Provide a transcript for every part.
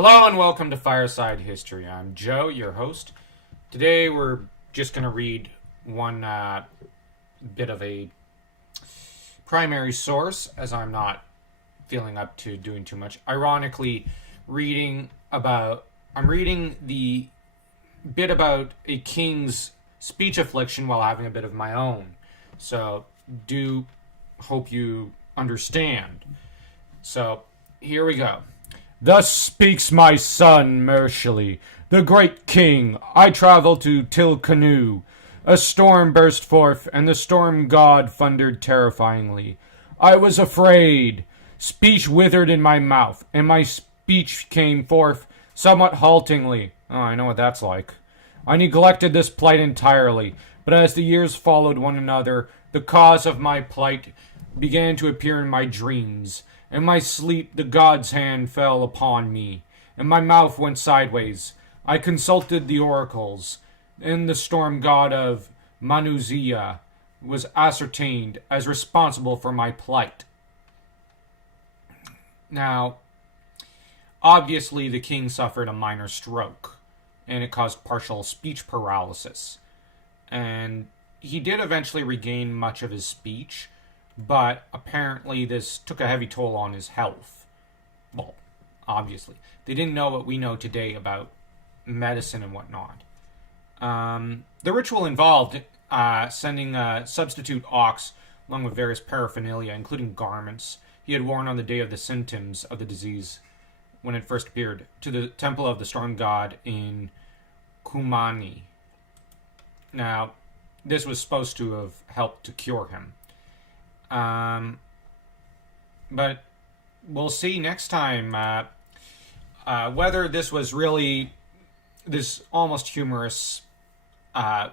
Hello and welcome to Fireside History. I'm Joe, your host. Today we're just going to read one bit of a primary source, as I'm not feeling up to doing too much. Ironically, I'm reading the bit about a king's speech affliction while having a bit of my own. So, do hope you understand. So, here we go. Thus speaks my son Mursili, the great king. I travel to Tilcanoe. A storm burst forth, and the storm god thundered terrifyingly. I was afraid. Speech withered in my mouth, and my speech came forth somewhat haltingly. Oh, I know what that's like. I neglected this plight entirely, but as the years followed one another, the cause of my plight began to appear in my dreams. In my sleep, the god's hand fell upon me, and my mouth went sideways. I consulted the oracles, and the storm god of Manuzia was ascertained as responsible for my plight. Now, obviously, the king suffered a minor stroke, and it caused partial speech paralysis. And he did eventually regain much of his speech, but apparently this took a heavy toll on his health. Well, obviously. They didn't know what we know today about medicine and whatnot. The ritual involved sending a substitute ox along with various paraphernalia, including garments he had worn on the day of the symptoms of the disease when it first appeared, to the temple of the storm god in Kumani. Now, this was supposed to have helped to cure him. But we'll see next time whether this was really this almost humorous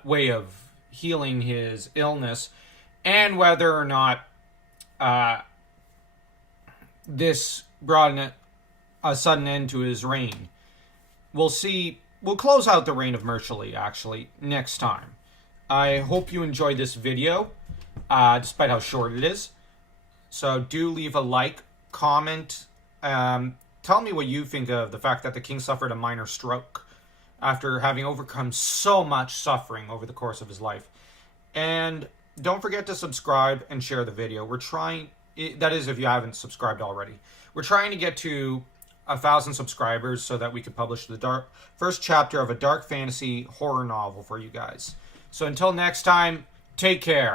way of healing his illness, and whether or not this brought a sudden end to his reign. We'll see. We'll close out the reign of Mursili, actually, next time. I hope you enjoyed this video, despite how short it is. So do leave a like, comment, tell me what you think of the fact that the king suffered a minor stroke after having overcome so much suffering over the course of his life. And don't forget to subscribe and share the video. We're trying, that is if you haven't subscribed already, we're trying to get to 1,000 subscribers so that we could publish the first chapter of a dark fantasy horror novel for you guys. So until next time, take care.